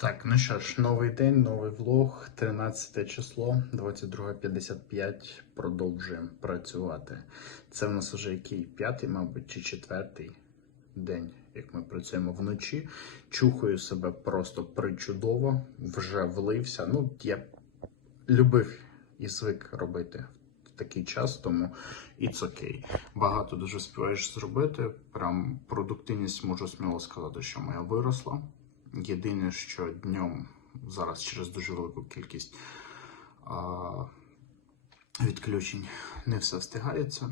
Так, ну що ж, новий день, новий влог, 13 число, 22.55. Продовжуємо працювати. Це в нас вже який п'ятий, мабуть, чи четвертий день, як ми працюємо вночі. Чухаю себе просто причудово, вже влився. Ну, я любив і звик робити в такий час, тому it's окей. Багато дуже співаєш зробити. Прям продуктивність можу сміло сказати, що моя виросла. Єдине, що днем зараз через дуже велику кількість а, відключень не все встигається.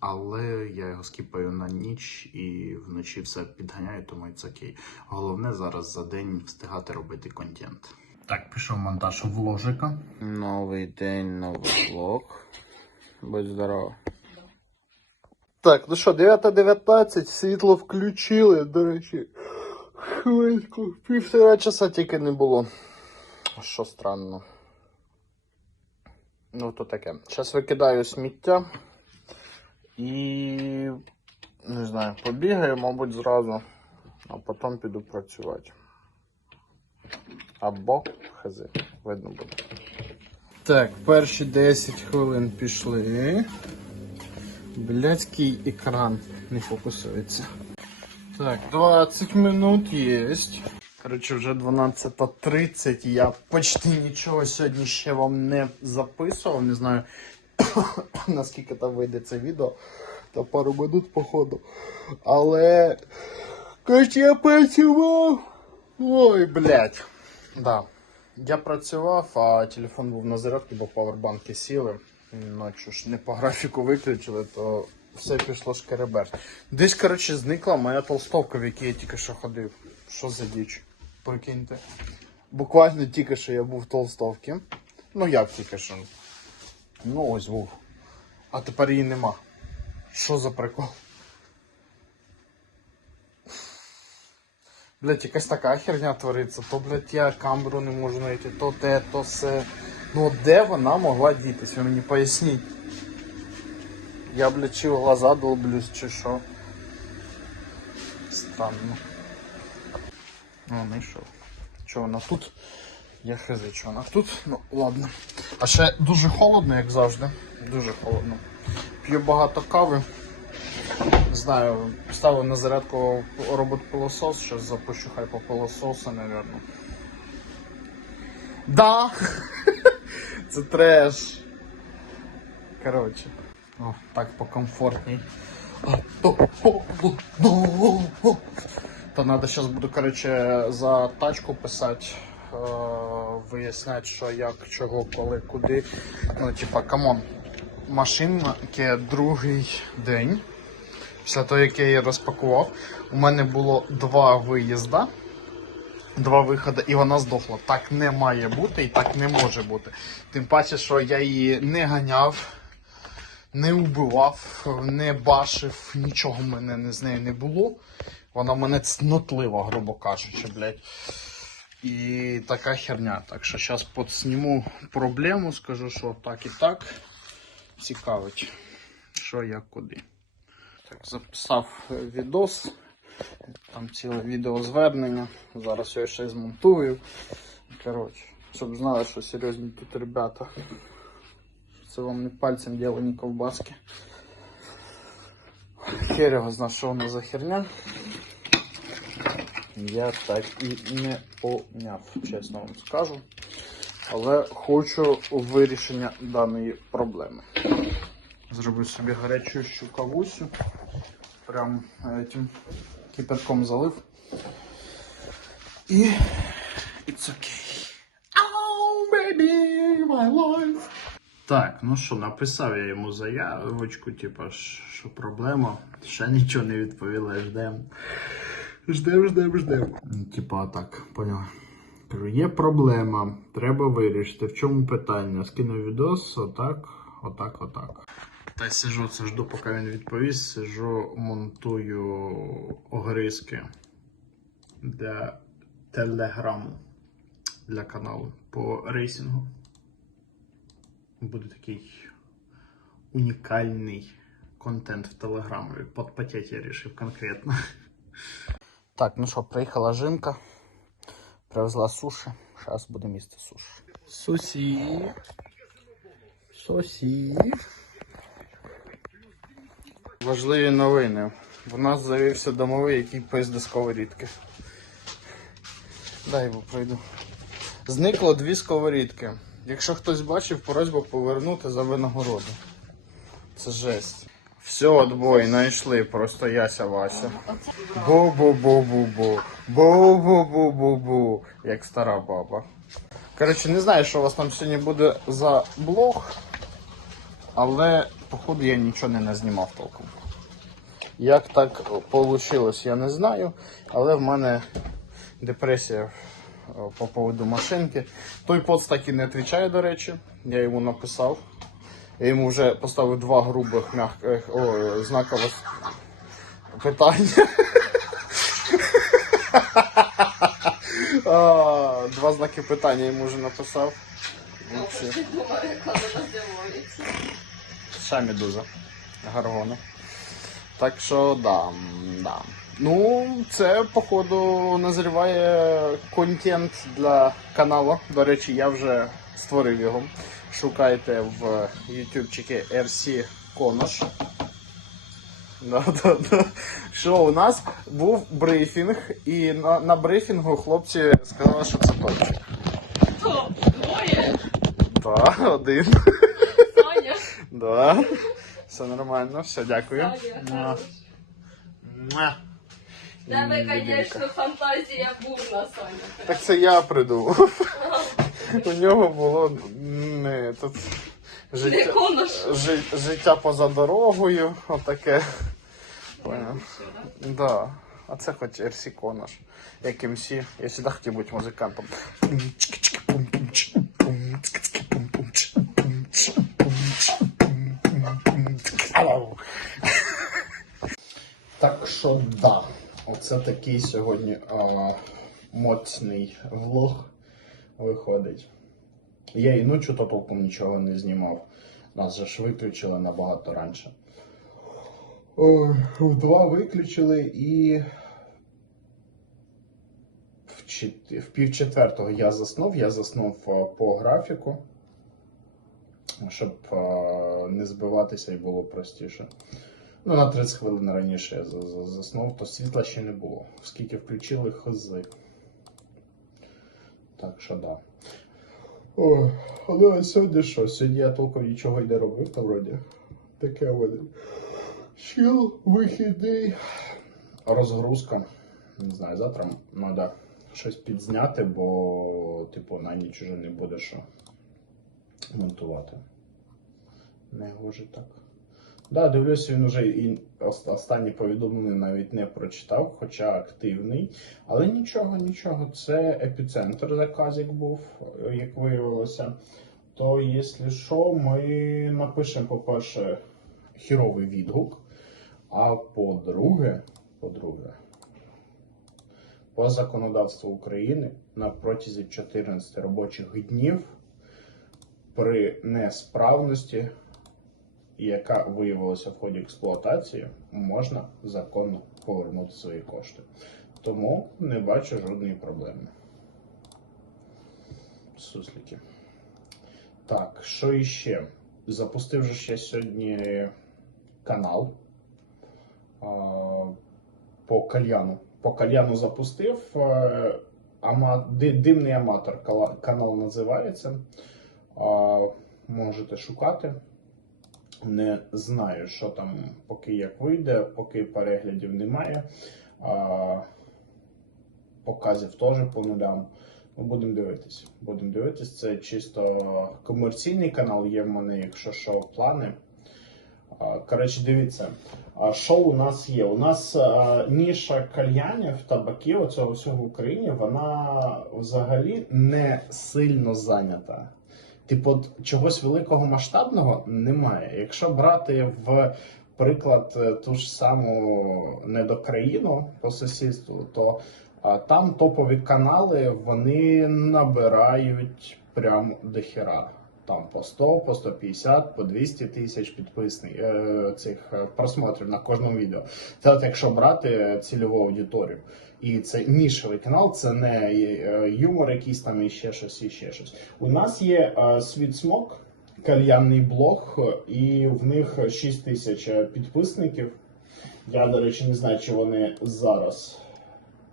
Але я його скіпаю на ніч і вночі все підганяю, тому це окей. Головне зараз за день встигати робити контент. Так, пішов монтаж в ложика. Новий день, новий влог. Будь здоров. Так, ну що, 9.19, світло включили, до речі. Хвильку, півтора часа тільки не було. Що странно. Ну, то таке. Зараз викидаю сміття. І. Не знаю, побігаю, мабуть, зразу, а потім піду працювати. Або хз, видно буде. Так, перші 10 хвилин пішли. Блядський екран не фокусується. Так, 20 минут есть. Коротше, вже 12.30. Я почти нічого сьогодні ще вам не записував. Не знаю, наскільки там вийде це відео. Та пару минут, походу. Але. Коротше, я працював. Ой, блядь. Да. Я працював, а телефон був на зарядці, бо павербанки сіли. Ночі ж не по графіку виключили, то все пішло шкереберть. Десь, коротше, зникла моя толстовка, в якій я тільки що ходив. Що за діч? Прикиньте. Буквально тільки що я був в толстовці. Ну як тільки що. Ну ось був. А тепер її нема. Що за прикол? Блять, якась така херня твориться, то, блять, я камеру не можу знайти, то те, то все. Ну де вона могла дітись, ви мені поясніть. Я, блядь, чи в глаза долблюсь, чи що. Странно. Ну, знайшов. Що вона тут? Я хз, що вона тут. Ну, ладно. А ще дуже холодно, як завжди. Дуже холодно. П'ю багато кави. Не знаю, ставив на зарядку робот-пилосос, зараз запущу хай по пилососу, наверное. Да! Це треш. Коротше. О, так покомфортней. То, надо зараз буду, коротше, за тачку писати. е, Виясняти, що як, чого, коли, куди. Ну, типа, камон. Машинки другий день. Після того, як я її розпакував, у мене було два виїзда, два виходи, і вона здохла. Так не має бути і так не може бути. Тим паче, що я її не ганяв, не убивав, не башив, нічого в мене з нею не було. Вона мене цнотлива, грубо кажучи, блядь. І така херня. Так що зараз подсніму проблему, скажу, що так і так. Цікавить, що як куди. Так, записав е, відос. Там ціле відеозвернення. Зараз його ще змонтую. Коротше, щоб знали, що серйозні тут ребята. Це вам не пальцем ділені ковбаски. Хер його зна, що воно за херня. Я так і не поняв, чесно вам скажу. Але хочу вирішення даної проблеми. Зробив собі гарячу кавусю. Прям этим кипятком залив. І it's okay. Так, ну що, написав я йому заявочку, типа, що проблема. Ще нічого не відповіла, ждем. Ждем, ждем, ждем. Типа, так, поняла. Кажу, є проблема, треба вирішити. В чому питання? Скинув відос, отак, отак, отак. Та сижу, це жду, поки він відповість. Сижу, монтую огризки для телеграму для каналу по рейсингу. Буде такий унікальний контент в телеграмі. Подпотеть я вирішив конкретно. Так, ну що, приїхала жінка. Привезла суші. Зараз будемо їсти суші. Сусі. Сусі. Важливі новини. В нас завівся домовий, який пис до сковорідки. Дай його пройду. Зникло дві сковорідки. Якщо хтось бачив, просьба повернути за винагороду. Це жесть. Все, отбой, знайшли, просто яся Вася. Бу-бу-бу-бу-бу. Бу-бу-бу-бу-бу. Як стара баба. Коротше, не знаю, що у вас там сьогодні буде за блог, але, походу, я нічого не назнімав толком. Як так вийшло, я не знаю, але в мене депресія по поводу машинки. Той поц так і не відповідає, до речі. Я йому написав. Я йому вже поставив два грубих м'яких о, знакових питання. Два знаки питання йому вже написав. Ще медуза. Гаргона. Так що да, да. Ну, це, походу, назріває контент для каналу. До речі, я вже створив його. Шукайте в ютубчики RC Конош. Да, да, да. Що у нас був брифінг, і на, на брифінгу хлопці сказали, що це топчик. Хто? Двоє? Да, один. Соня? Да. Все нормально, все, дякую. Муа. Муа. Тебе, звісно, фантазія бурна, Соня. Так це я придумав. У нього було не тут життя, жи- життя поза дорогою, отаке. Поняв? Да. А це хоч RC Конош. Як МС. Я завжди хотів бути музикантом. Так що да. Оце такий сьогодні а, моцний влог виходить. Я і ночі то нічого не знімав. Нас же ж виключили набагато раніше. В два виключили і в, чет... в пів четвертого я заснув. Я заснув по графіку, щоб не збиватися і було простіше. Ну, на 30 хвилин раніше я за- за- заснув, то світла ще не було. Скільки включили хзи. Так що да. Ой, але сьогодні що? Сьогодні я толком нічого й не робив, там вроді. Таке води. Чил, вихідний. Розгрузка. Не знаю, завтра треба щось підзняти, бо, типу, на ніч уже не буде що монтувати. Не гоже так. Да, дивлюся, він вже і останні повідомлення навіть не прочитав, хоча активний. Але нічого, нічого. Це епіцентр заказик був, як виявилося. То, якщо що, ми напишемо, по-перше, хіровий відгук. А по-друге, по-друге, по законодавству України на протязі 14 робочих днів при несправності яка виявилася в ході експлуатації, можна законно повернути свої кошти. Тому не бачу жодної проблеми. Суслики. Так, що іще? Запустив же ще сьогодні канал а, по кальяну. По кальяну запустив. Ама, ди- Димний аматор канал називається. А, Можете шукати. Не знаю, що там, поки як вийде, поки переглядів немає. А, показів теж по нулям. Ну, будемо дивитись. Будемо дивитись. Це чисто комерційний канал, є в мене, якщо що, плани. Коротше, дивіться, що у нас є? У нас ніша кальянів, табаків, оцього всього в Україні, вона взагалі не сильно зайнята. Типу, чогось великого масштабного немає. Якщо брати в приклад е, ту ж саму недокраїну по сусідству, то там топові канали вони набирають прям дохіра. Там по 100, по 150, по 200 тисяч підписних е, цих е, просмотрів на кожному відео. Це от якщо брати цільову аудиторію. І це нішевий канал, це не е, юмор, якийсь там і ще щось, і ще щось. У нас є Sweet Smoke, кальянний блог, і в них 6 тисяч підписників. Я, до речі, не знаю, чи вони зараз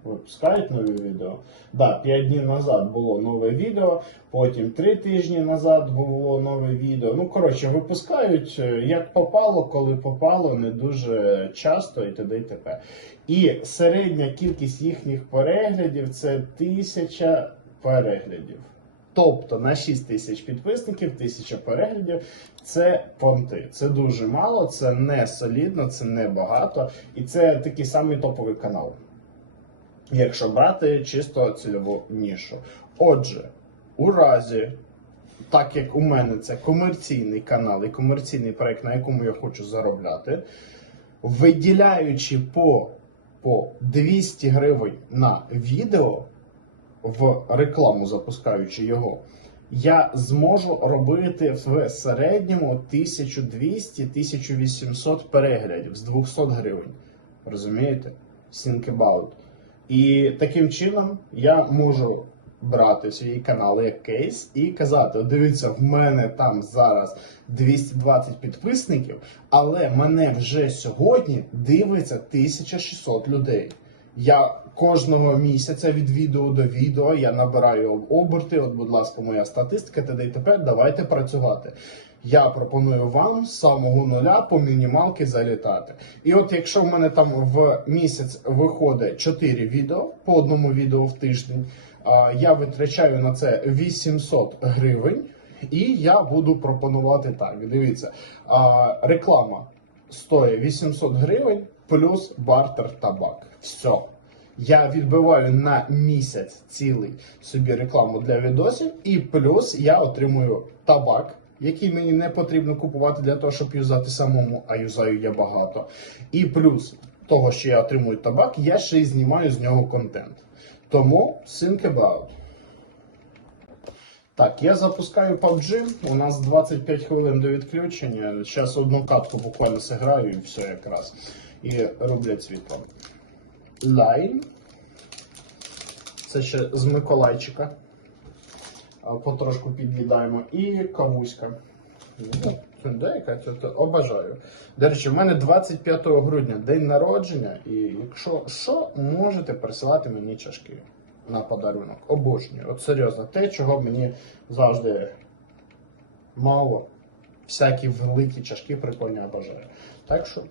випускають нові відео. Да, 5 днів назад було нове відео, потім 3 тижні назад було нове відео. Ну, коротше, випускають е, як попало, коли попало, не дуже часто і т.д. і т.п. І середня кількість їхніх переглядів це тисяча переглядів. Тобто на 6 тисяч підписників, 1000 переглядів це понти. Це дуже мало, це не солідно, це не багато. І це такий самий топовий канал. Якщо брати чисто цільову нішу. Отже, у разі, так як у мене це комерційний канал і комерційний проект, на якому я хочу заробляти, виділяючи по, по 200 гривень на відео в рекламу, запускаючи його, я зможу робити в середньому 1200-1800 переглядів з 200 гривень. Розумієте? Think about. І таким чином я можу брати свій канал як кейс і казати: «От дивіться, в мене там зараз 220 підписників, але мене вже сьогодні дивиться 1600 людей. Я кожного місяця від відео до відео я набираю оберти. От, будь ласка, моя статистика, т.д. і тепер давайте працювати. Я пропоную вам з самого нуля по мінімалки залітати. І от якщо в мене там в місяць виходить 4 відео по одному відео в тиждень, я витрачаю на це 800 гривень, і я буду пропонувати так. Дивіться, реклама стоїть 800 гривень плюс бартер табак. Все. Я відбиваю на місяць цілий собі рекламу для відосів, і плюс я отримую табак, який мені не потрібно купувати для того, щоб юзати самому, а юзаю я багато. І плюс того, що я отримую табак, я ще й знімаю з нього контент. Тому think about. Так, я запускаю PUBG. У нас 25 хвилин до відключення. Зараз одну катку буквально зіграю і все якраз. І роблять світло. Лайн. Це ще з Миколайчика. А, Потрошку під'їдаємо. І кавуська. Ну, Деяка це обажаю. До речі, в мене 25 грудня день народження, і якщо що, можете присилати мені чашки на подарунок. Обожнюю. От серйозно, те, чого мені завжди мало. Всякі великі чашки прикольні обожаю. Так що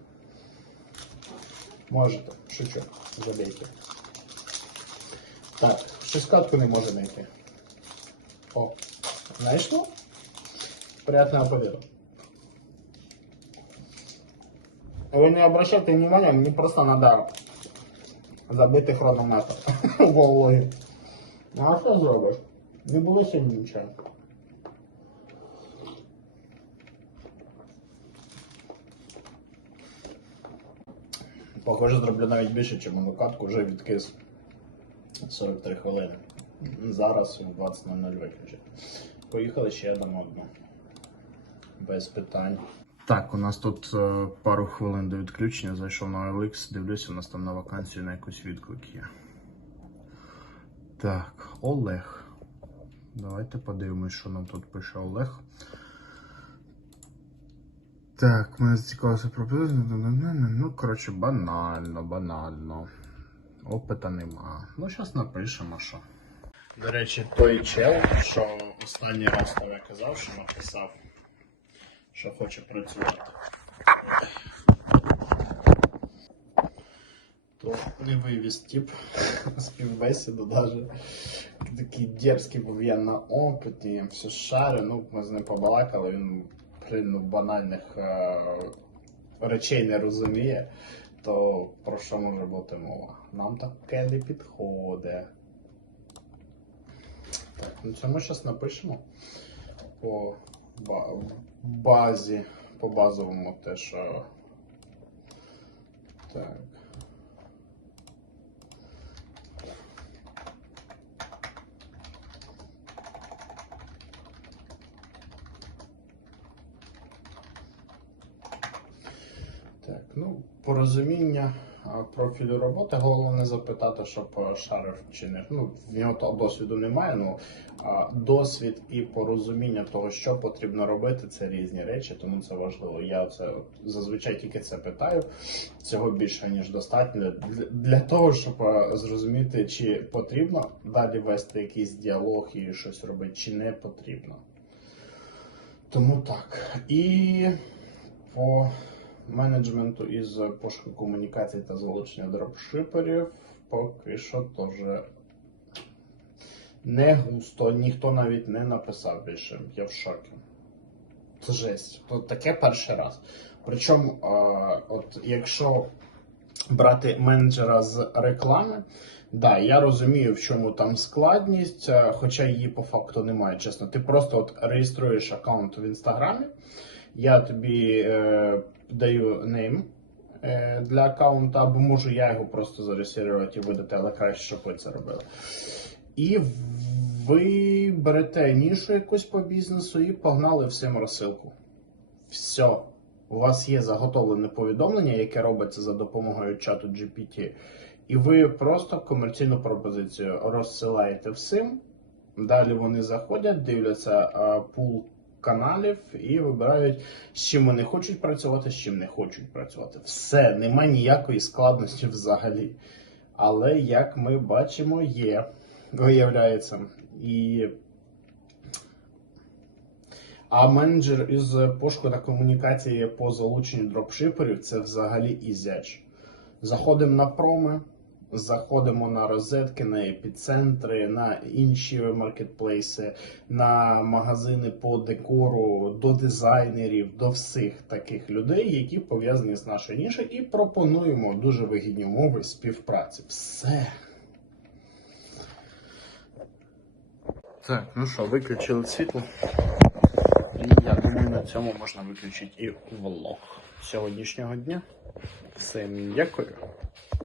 можете, шучу, забейте. Так, щось катку не може знайти. О, знайшло? Приятного победа. Вы не обращайте внимания, мне просто надо забити хронометр в вологі. Ну а що зробиш? Не було сьогодні нічого. Похоже, зроблю навіть більше, ніж одну катку, вже відкис 43 хвилини. Зараз в 20.00 виключить. Поїхали ще дамо одну. Без питань. Так, у нас тут е, пару хвилин до відключення. Зайшов на OLX, дивлюся, у нас там на вакансію на якусь відклик є. Так, Олег. Давайте подивимось, що нам тут пише Олег. Так, мене зацікавився про Ну, коротше, банально, банально. Опита нема. Ну, зараз напишемо, що. До речі, той чел, що останній раз там я казав, що написав, що хоче працювати. То не вивіз тип співбесіду даже. Такий дерзкий був я на опиті, все шарю, ну ми з ним побалакали, він блін, ну, банальних е- речей не розуміє, то про що може бути мова? Нам таке не підходить. Ну це ми зараз напишемо по базі, по базовому те, що. Так. Так, ну, порозуміння профілю роботи, головне запитати, щоб а, шарив чи не. Ну, в нього того досвіду немає. Ну досвід і порозуміння того, що потрібно робити, це різні речі, тому це важливо. Я це зазвичай тільки це питаю. Цього більше ніж достатньо для, для того, щоб зрозуміти, чи потрібно далі вести якийсь діалог і щось робити, чи не потрібно. Тому так. І по менеджменту із пошуку комунікацій та залучення дропшиперів поки що теж не густо, ніхто навіть не написав більше. Я в шокі. Це жесть. Тут таке перший раз. Причому, от якщо брати менеджера з реклами, да, я розумію, в чому там складність, хоча її по факту немає, чесно. Ти просто от реєструєш аккаунт в інстаграмі, я тобі е, даю нейм е, для аккаунта, або можу я його просто зареєструвати і видати, але краще, щоб ви це робили. І ви берете нішу якусь по бізнесу і погнали всім розсилку. Все. У вас є заготовлене повідомлення, яке робиться за допомогою чату GPT, і ви просто комерційну пропозицію розсилаєте всім. Далі вони заходять, дивляться а, пул каналів і вибирають, з чим вони хочуть працювати, з чим не хочуть працювати. Все, нема ніякої складності взагалі. Але як ми бачимо, є, виявляється. І а менеджер із пошуку та комунікації по залученню дропшиперів це взагалі ізяч. Заходимо на проми, заходимо на розетки, на епіцентри, на інші маркетплейси, на магазини по декору, до дизайнерів, до всіх таких людей, які пов'язані з нашою нішою, і пропонуємо дуже вигідні умови співпраці. Все. Так, ну що, виключили світло. І я думаю, на цьому можна виключити і влог сьогоднішнього дня. Всім дякую.